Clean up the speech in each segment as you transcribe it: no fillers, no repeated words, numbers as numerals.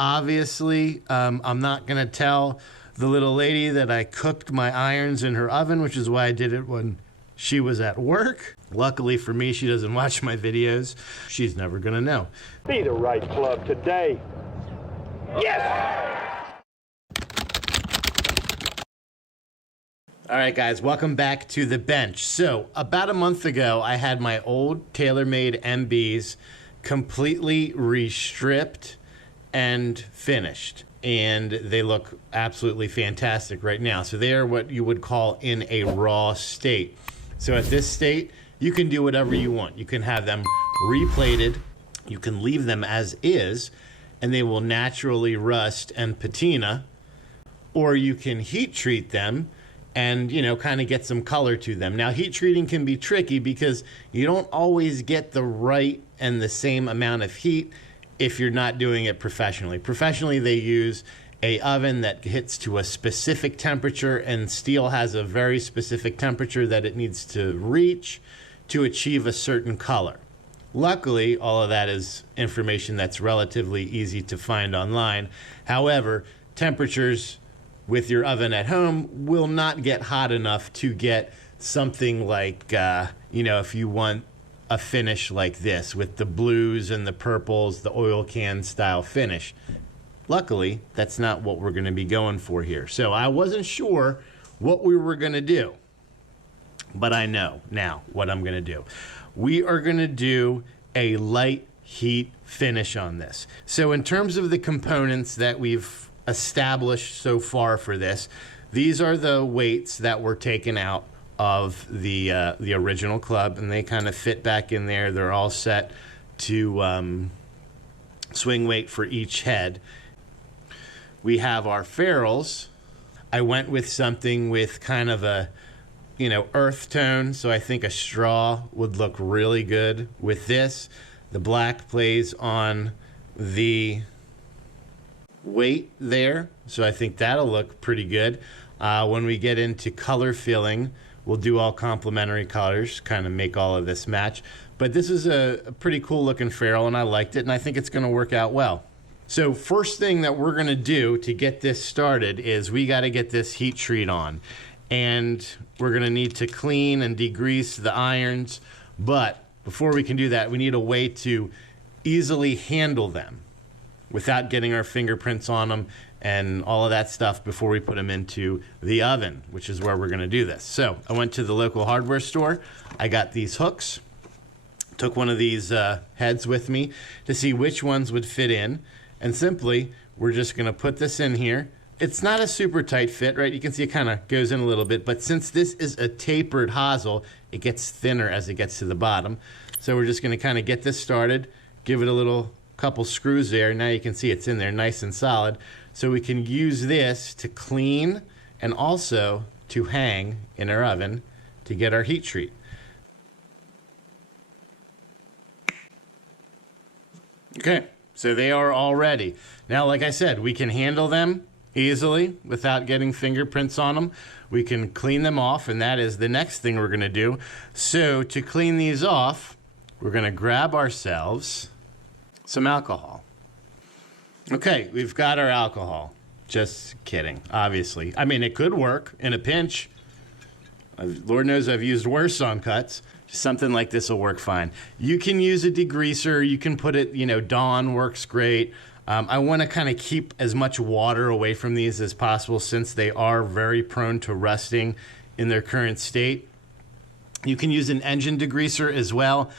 Obviously, I'm not gonna tell the little lady that I cooked my irons in her oven, which is why I did it when she was at work. Luckily for me, she doesn't watch my videos. She's never gonna know. Be the right club today. Yes! All right, guys, welcome back to the bench. So about a month ago, I had my old TaylorMade MBs completely restripped and finished. And they look absolutely fantastic right now. So they are what you would call in a raw state. So at this state, you can do whatever you want. You can have them replated. You can leave them as is, and they will naturally rust and patina. Or you can heat treat them and, you know, kind of get some color to them. Now, heat treating can be tricky because you don't always get the right and the same amount of heat if you're not doing it professionally. Professionally, they use a oven that hits to a specific temperature, and steel has a very specific temperature that it needs to reach to achieve a certain color. Luckily, all of that is information that's relatively easy to find online. However, temperatures with your oven at home will not get hot enough to get something like, you know, if you want a finish like this with the blues and the purples, the oil can style finish. Luckily, that's not what we're gonna be going for here. So I wasn't sure what we were gonna do, but I know now what I'm gonna do. We are gonna do a light heat finish on this. So in terms of the components that we've established so far for this, these are the weights that were taken out of the original club, and they kind of fit back in there. They're all set to swing weight for each head. We have our ferrules. I went with something with kind of a, you know, earth tone, so I think a straw would look really good with this. The black plays on the weight there, so I think that'll look pretty good. When we get into color filling, we'll do all complementary colors, kind of make all of this match. But this is a pretty cool looking ferrule, and I liked it, and I think it's going to work out well. So first thing that we're going to do to get this started is we got to get this heat treat on, and we're going to need to clean and degrease the irons. But before we can do that, we need a way to easily handle them without getting our fingerprints on them and all of that stuff before we put them into the oven, which is where we're gonna do this. So I went to the local hardware store. I got these hooks, took one of these heads with me to see which ones would fit in. And simply, we're just gonna put this in here. It's not a super tight fit, right? You can see it kind of goes in a little bit, but since this is a tapered hosel, it gets thinner as it gets to the bottom. So we're just gonna kind of get this started, give it a little couple screws there. Now you can see it's in there nice and solid. So we can use this to clean and also to hang in our oven to get our heat treat. Okay, so they are all ready. Now, like I said, we can handle them easily without getting fingerprints on them. We can clean them off, and that is the next thing we're gonna do. So to clean these off, we're gonna grab ourselves some alcohol. Okay, we've got our alcohol. Just kidding, obviously. I mean, it could work in a pinch. Lord knows I've used worse on cuts. Something like this will work fine. You can use a degreaser. You can put it, you know, Dawn works great. I want to kind of keep as much water away from these as possible since they are very prone to rusting in their current state. You can use an engine degreaser as well.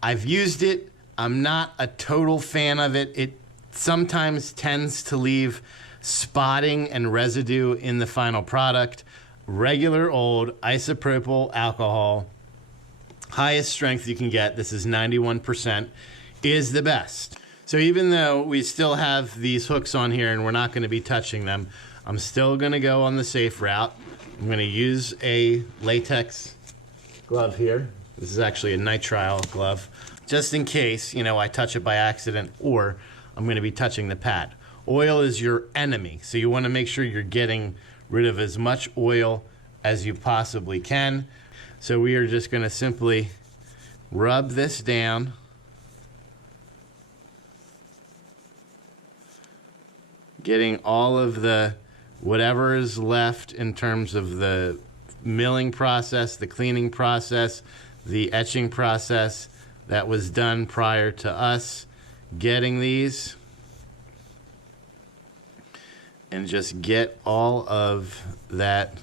I've used it. I'm not a total fan of it. It sometimes tends to leave spotting and residue in the final product. Regular old isopropyl alcohol, highest strength you can get, this is 91%, is the best. So even though we still have these hooks on here and we're not going to be touching them, I'm still going to go on the safe route. I'm going to use a latex glove here. This is actually a nitrile glove, just in case, you know, I touch it by accident or I'm going to be touching the pad. Oil is your enemy, so you want to make sure you're getting rid of as much oil as you possibly can. So we are just going to simply rub this down getting all of the whatever is left in terms of the milling process, the cleaning process, the etching process that was done prior to us getting these, and just get all of that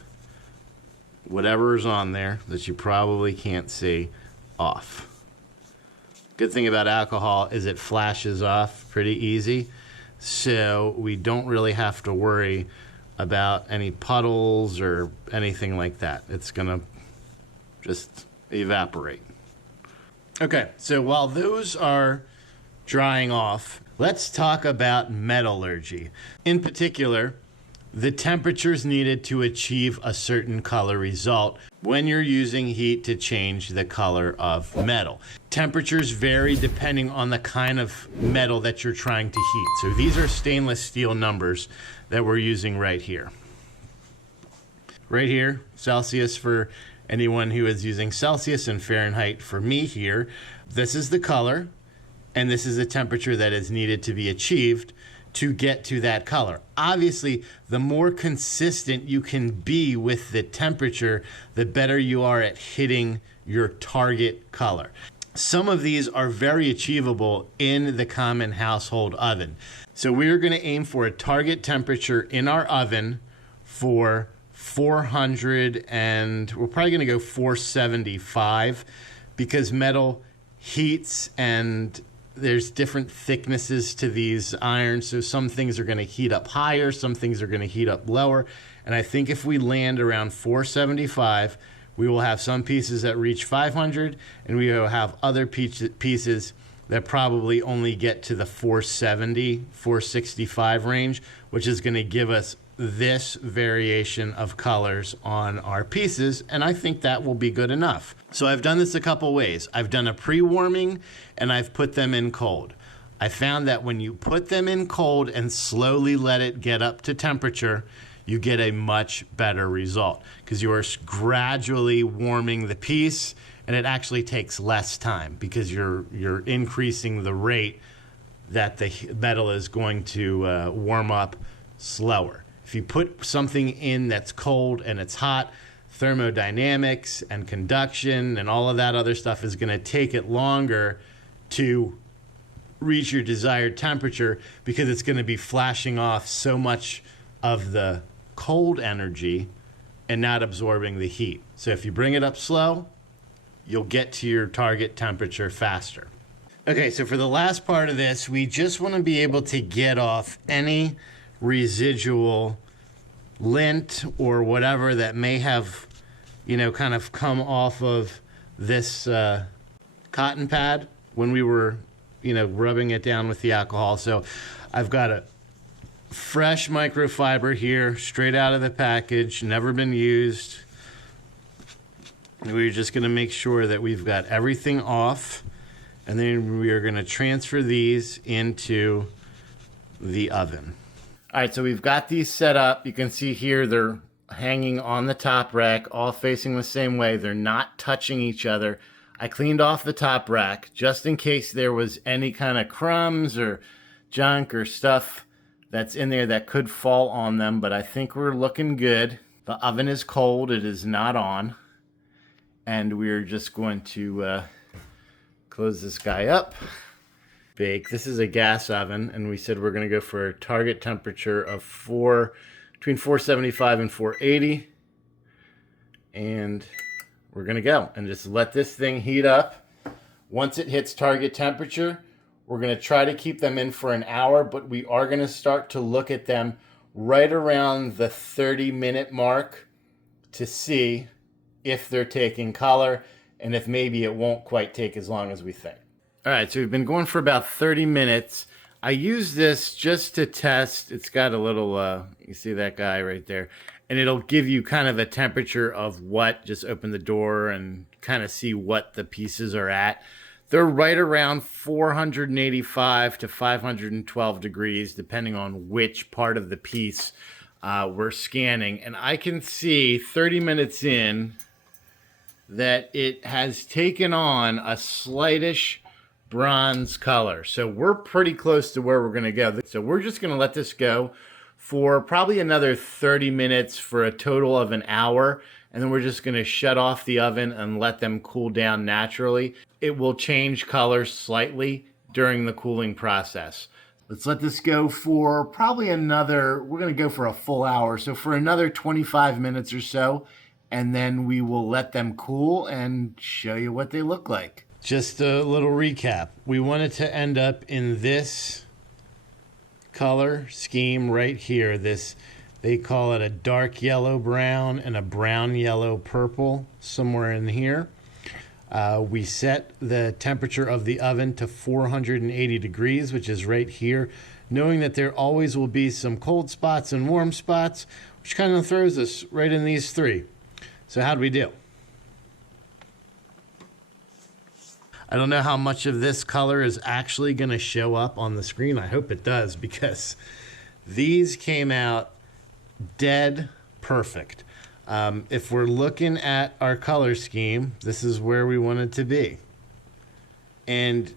whatever is on there that you probably can't see off. Good thing about alcohol is it flashes off pretty easy, so we don't really have to worry about any puddles or anything like that. It's gonna just evaporate. Okay, so while those are drying off, let's talk about metallurgy. In particular, the temperatures needed to achieve a certain color result when you're using heat to change the color of metal. Temperatures vary depending on the kind of metal that you're trying to heat. So these are stainless steel numbers that we're using right here. Right here, Celsius for anyone who is using Celsius, and Fahrenheit for me here. This is the color, and this is the temperature that is needed to be achieved to get to that color. Obviously, the more consistent you can be with the temperature, the better you are at hitting your target color. Some of these are very achievable in the common household oven. So we're gonna aim for a target temperature in our oven for 400, and we're probably gonna go 475, because metal heats and there's different thicknesses to these irons. So some things are gonna heat up higher, some things are gonna heat up lower. And I think if we land around 475, we will have some pieces that reach 500, and we will have other pieces that probably only get to the 470, 465 range, which is gonna give us this variation of colors on our pieces, and I think that will be good enough. So I've done this a couple ways. I've done a pre-warming, and I've put them in cold. I found that when you put them in cold and slowly let it get up to temperature, you get a much better result, because you are gradually warming the piece, and it actually takes less time because you're increasing the rate that the metal is going to warm up slower. If you put something in that's cold and it's hot, thermodynamics and conduction and all of that other stuff is going to take it longer to reach your desired temperature, because it's going to be flashing off so much of the cold energy and not absorbing the heat. So if you bring it up slow, you'll get to your target temperature faster. Okay, so for the last part of this, we just want to be able to get off any residual lint or whatever that may have, kind of come off of this cotton pad when we were, rubbing it down with the alcohol. So I've got a fresh microfiber here, straight out of the package, never been used. We're just going to make sure that we've got everything off, and then we are going to transfer these into the oven. All right, so we've got these set up. You can see here they're hanging on the top rack, all facing the same way. They're not touching each other. I cleaned off the top rack just in case there was any kind of crumbs or junk or stuff that's in there that could fall on them, but I think we're looking good. The oven is cold, it is not on. And we're just going to close this guy up. Bake. This is a gas oven, and we said we're going to go for a target temperature of between 475 and 480. And we're going to go and just let this thing heat up. Once it hits target temperature, we're going to try to keep them in for an hour, but we are going to start to look at them right around the 30-minute mark to see if they're taking color, and if maybe it won't quite take as long as we think. All right, so we've been going for about 30 minutes. I use this just to test. It's got a little, you see that guy right there, and it'll give you kind of a temperature of what. Just open the door and kind of see what the pieces are at. They're right around 485 to 512 degrees, depending on which part of the piece we're scanning. And I can see 30 minutes in that it has taken on a slightish bronze color. So we're pretty close to where we're going to go. So we're just going to let this go for probably another 30 minutes for a total of an hour. And then we're just going to shut off the oven and let them cool down naturally. It will change color slightly during the cooling process. Let's let this go for probably another, we're going to go for a full hour. So for another 25 minutes or so, and then we will let them cool and show you what they look like. Just a little recap. We want it to end up in this color scheme right here. This, they call it a dark yellow brown and a brown yellow purple, somewhere in here. We set the temperature of the oven to 480 degrees, which is right here, knowing that there always will be some cold spots and warm spots, which kind of throws us right in these three. So how'd we do? I don't know how much of this color is actually going to show up on the screen. I hope it does, because these came out dead perfect. If we're looking at our color scheme, this is where we want it to be. And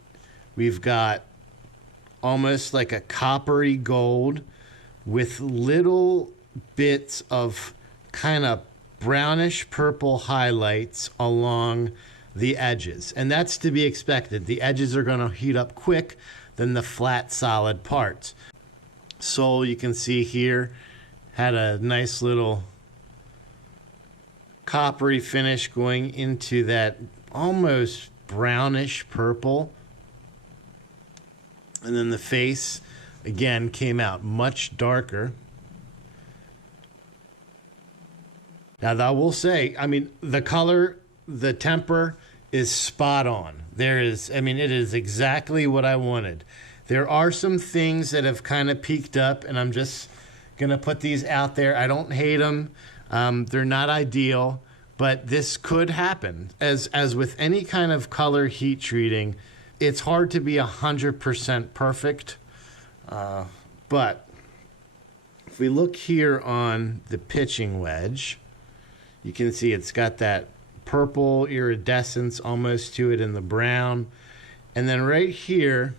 we've got almost like a coppery gold with little bits of kind of brownish purple highlights along the edges. And that's to be expected. The edges are going to heat up quick than the flat solid parts. Sole, you can see here, had a nice little coppery finish going into that almost brownish purple. And then the face, again, came out much darker. Now, I will say, I mean, the color, the temper is spot on. There is, I mean, it is exactly what I wanted. There are some things that have kind of peaked up, and I'm just going to put these out there. I don't hate them. They're not ideal, but this could happen. As with any kind of color heat treating, it's hard to be 100% perfect. But if we look here on the pitching wedge, you can see it's got that purple iridescence almost to it in the brown. And then right here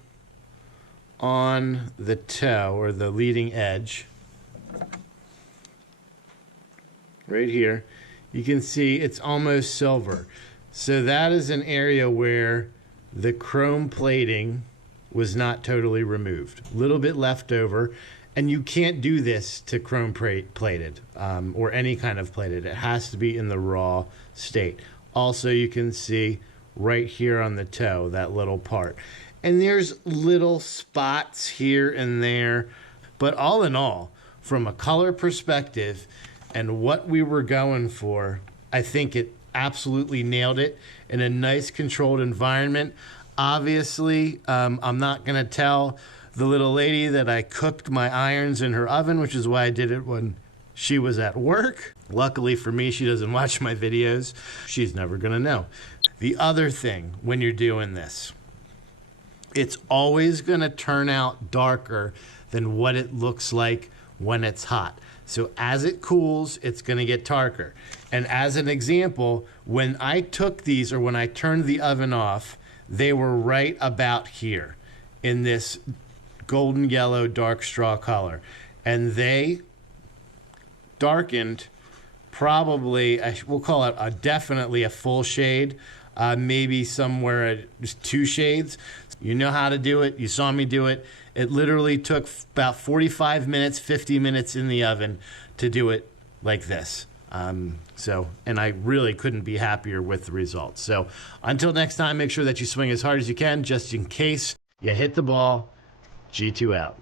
on the toe, or the leading edge, right here, you can see it's almost silver. So that is an area where the chrome plating was not totally removed. A little bit left over. And you can't do this to chrome plated or any kind of plated. It has to be in the raw state. Also, you can see right here on the toe, that little part. And there's little spots here and there. But all in all, from a color perspective and what we were going for, I think it absolutely nailed it in a nice controlled environment. Obviously, I'm not going to tell the little lady that I cooked my irons in her oven, which is why I did it when she was at work. Luckily for me, she doesn't watch my videos. She's never gonna know. The other thing when you're doing this, it's always gonna turn out darker than what it looks like when it's hot. So as it cools, it's gonna get darker. And as an example, when I took these, or when I turned the oven off, they were right about here in this golden yellow dark straw color, and they darkened probably, we'll call it definitely a full shade, maybe somewhere at just 2 shades. You know how to do it. You saw me do it. It literally took about 45 minutes, 50 minutes in the oven to do it like this. And I really couldn't be happier with the results. So until next time, make sure that you swing as hard as you can, just in case you hit the ball. G2 out.